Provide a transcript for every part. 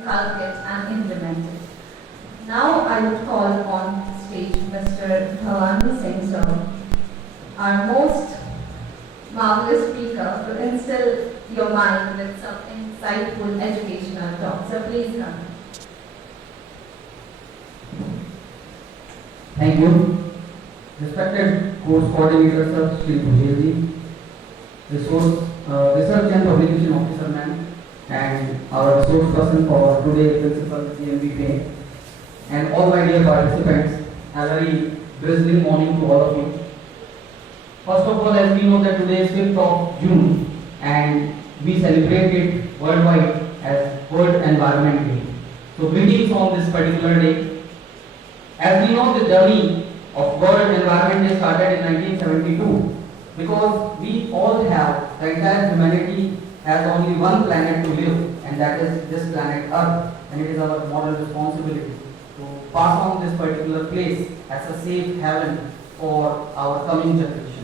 inculcate and implement it. Now I would call on stage Mr. Bhavani Singh sir, our most marvelous speaker, to instill your mind with some insightful educational talk. So please come. Thank you. Respected course coordinator sir, Shri Bhujelji, research and publication officer ma'am, and our resource person for today, principal CMB, and all my dear participants, a very drizzling morning to all of you. First of all, as we know that today is 5th of June and we celebrate it worldwide as World Environment Day. So greetings on this particular day. As we know, the journey of World Environment Day started in 1972 because we all have, the entire humanity has only one planet to live, and that is this planet Earth, and it is our moral responsibility to pass on this particular place as a safe haven for our coming generations.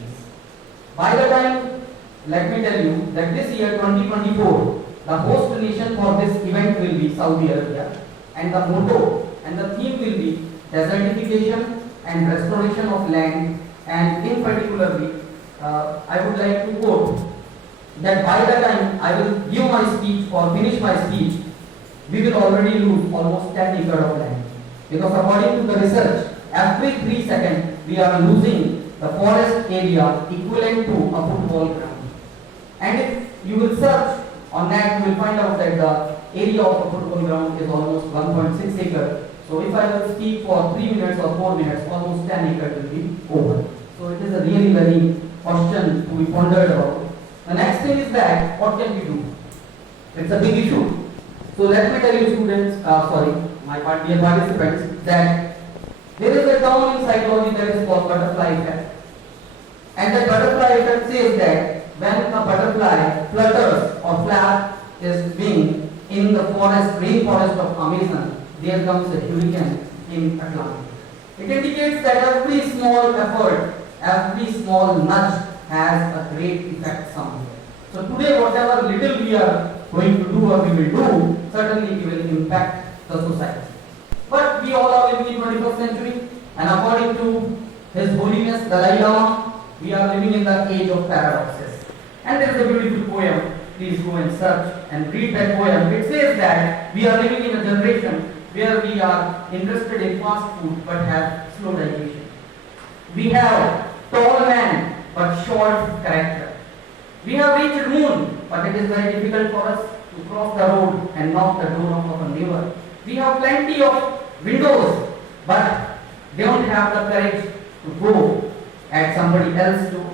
By the time, let me tell you that this year 2024, the host nation for this event will be Saudi Arabia, and the motto and the theme will be desertification and restoration of land, and in particularly I would like to quote that by the time I will give my speech or finish my speech, we will already lose almost 10 acres of land. Because according to the research, every 3 seconds we are losing the forest area equivalent to a football ground. And if you will search on that, you will find out that the area of a football ground is almost 1.6 acres. So if I will speak for 3 minutes or 4 minutes, almost 10 acres will be over. So it is a really very question to be pondered about. The next thing is that what can we do? It's a big issue. So let me tell you students, my dear participants, that there is a term in psychology that is called butterfly effect. And the butterfly effect says that when a butterfly flutters or flaps its wing in the rainforest of Amazon, there comes a hurricane in Atlantic. It indicates that every small effort, every small nudge has a great effect somewhere. So today, whatever little we are going to do or we will do, certainly it will impact the society. But we all are living in 21st century, and according to His Holiness Dalai Lama, we are living in the age of paradoxes. And there is a beautiful poem. Please go and search and read that poem. It says that we are living in a generation where we are interested in fast food but have slow digestion. We have tall man but short character. We have reached moon, but it is very difficult for us to cross the road and knock the door of a neighbor. We have plenty of windows, but don't have the courage to go at somebody else's door.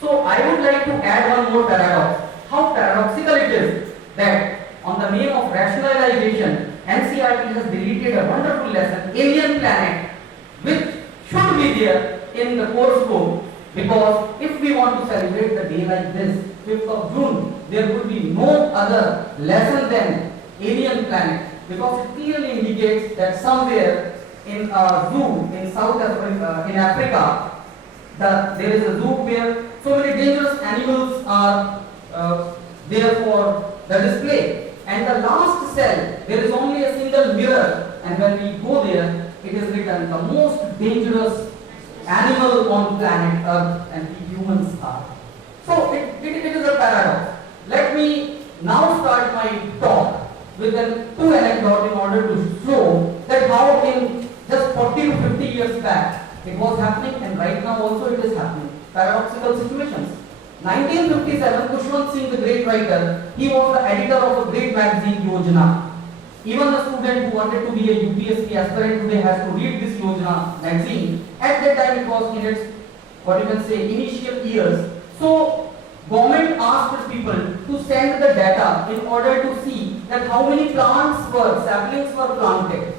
So I would like to add one more paradox. How paradoxical it is that on the name of rationalization, NCERT has deleted a wonderful lesson, Alien Planet, which should be there in the course book, because if we want to celebrate the day like this, 5th of June, there would be no other lesson than Alien Planet, because it clearly indicates that somewhere in a zoo in South Africa, there is a zoo where so many dangerous animals are there for the display. And the last cell, there is only a single mirror, and when we go there, it is written the most dangerous animal on planet Earth, and we humans are. So it is a paradox. Let me now start my talk with two anecdotes in order to show that how in just 40 to 50 years back it was happening, and right now also it is happening. Paradoxical situations. 1957, Kushwant Singh, the great writer, he was the editor of a great magazine, Yojana. Even a student who wanted to be a UPSC aspirant today has to read this Yojana magazine. At that time, it was in its, initial years. So, government asked people to send the data in order to see that how many saplings were planted.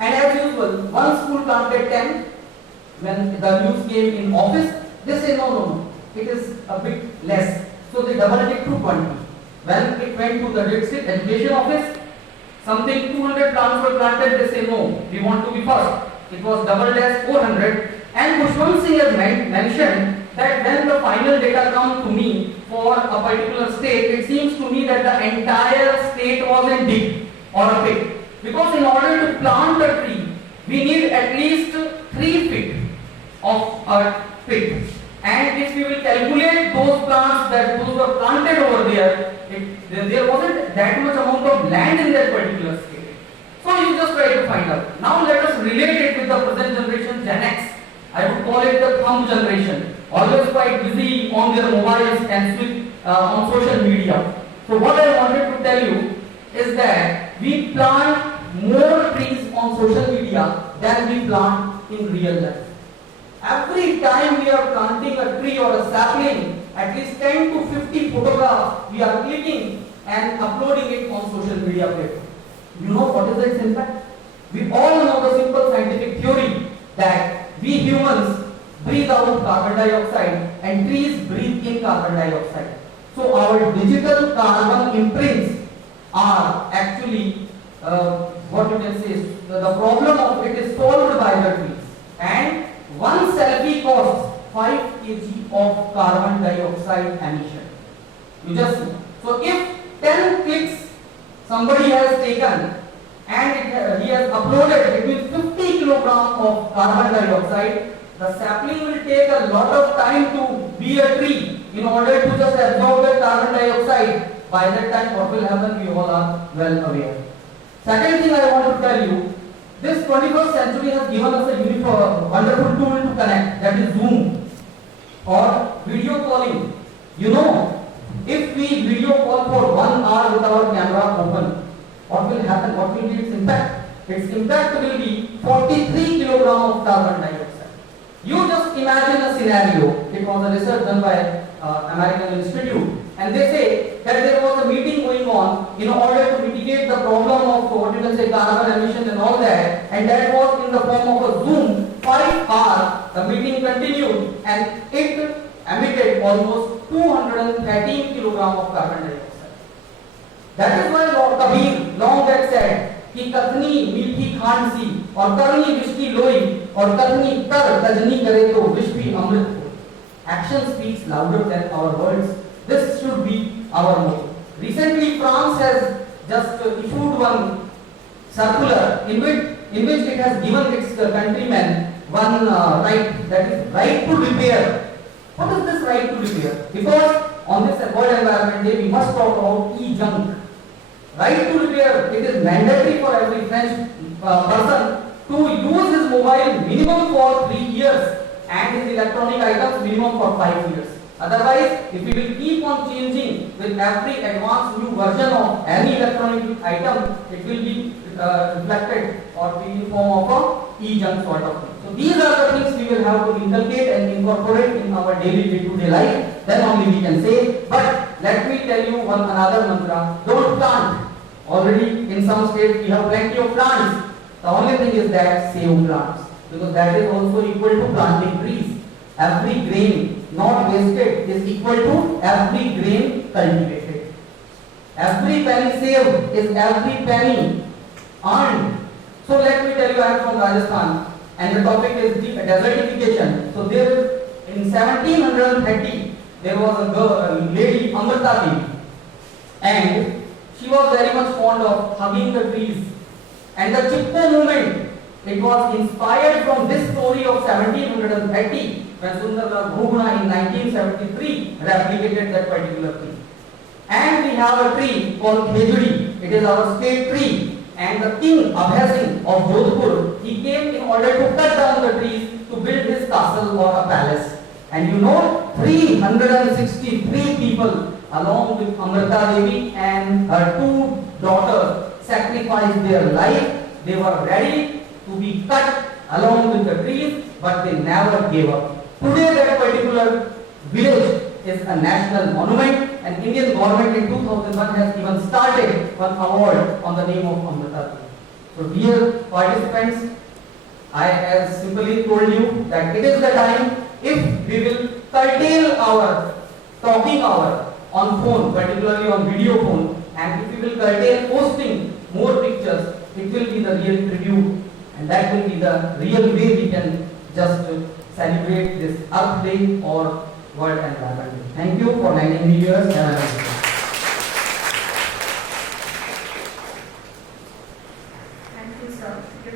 And as usual, one school planted 10. When the news came in office, they say no, it is a bit less. So they doubled it to 20. When it went to the district education office, something 200 plants were planted, they say no, we want to be first. It was doubled as 400. And Kushwant Singh has mentioned that when the final data come to me for a particular state, it seems to me that the entire state was in deep. or a pit. Because in order to plant a tree, we need at least 3 feet of a pit. And if we will calculate those plants that those were planted over there, there wasn't that much amount of land in that particular scale. So you just try to find out. Now let us relate it with the present generation, Gen X. I would call it the thumb generation. Always quite busy on their mobiles and on social media. So what I wanted to tell you is that we plant more trees on social media than we plant in real life. Every time we are planting a tree or a sapling, at least 10 to 50 photographs we are clicking and uploading it on social media platforms. You know what is its impact? We all know the simple scientific theory that we humans breathe out carbon dioxide and trees breathe in carbon dioxide. So our digital carbon imprints are actually what you can say is the problem of it is solved by the trees. And one selfie costs 5 kg of carbon dioxide emission. You just see. So if 10 clicks somebody has taken and he has uploaded between 50 kilograms of carbon dioxide, the sapling will take a lot of time to be a tree in order to just absorb the carbon dioxide. By that time, what will happen, we all are well aware. Second thing I want to tell you, this 21st century has given us a wonderful tool to connect, that is Zoom or video calling. You know, if we video call for 1 hour with our camera open, what will happen? What will be its impact? Its impact will be 43 kilograms of carbon dioxide. You just imagine a scenario. It was a research done by American Institute, and they say that there was a meeting going on in order to mitigate the problem of what you can say carbon emission and all that, and that was in the form of a Zoom. 5 hours the meeting continued, and it emitted almost 213 kilograms of carbon dioxide. That is why Lord Kabir long back said कि कथनी मीठी खान सी और करनी विष की लोई और कथनी तर तजनी करे तो विष भी अमृत हो. Action speaks louder than our words. This should be our motto. Recently, France has just issued one circular in which it has given its countrymen one right, that is right to repair. What is this right to repair? Because on this World Environment Day, we must talk about e-junk. Right to repair, it is mandatory for every French person to use his mobile minimum for 3 years and his electronic items minimum for 5 years. Otherwise, if we will keep on changing with every advanced new version of any electronic item, it will be reflected or be in form of a e-junk sort of thing. So these are the things we will have to inculcate and incorporate in our daily day-to-day life. Then only we can say. But let me tell you one another mantra: don't plant. Already in some states we have plenty of plants. The only thing is that save plants, because that is also equal to planting trees. Every grain not wasted is equal to every grain cultivated. Every penny saved is every penny earned. So let me tell you, I am from Rajasthan and the topic is desertification. So there is, in 1730, there was a lady, Amrita Devi, and she was very much fond of hugging the trees. And the Chipko movement, it was inspired from this story of 1730, when Sundarlal Bhuguna in 1973 replicated that particular tree. And we have a tree called Khejuri. It is our state tree. And the king Abhay Singh of Jodhpur, he came in order to cut down the trees to build his castle or a palace. And you know, 363 people along with Amrita Devi and her 2 daughters sacrificed their life. They were ready to be cut along with the trees, but they never gave up. Today that particular village is a national monument, and Indian government in 2001 has even started one award on the name of Amrita Devi. So dear participants, I have simply told you that it is the time, if we will curtail our talking hour on phone, particularly on video phone, and if we will curtail posting more pictures, it will be the real tribute, and that will be the real way we can just celebrate this Earth Day or World Environment Day. Thank you for lending me yours. Have a nice day. you, sir. You've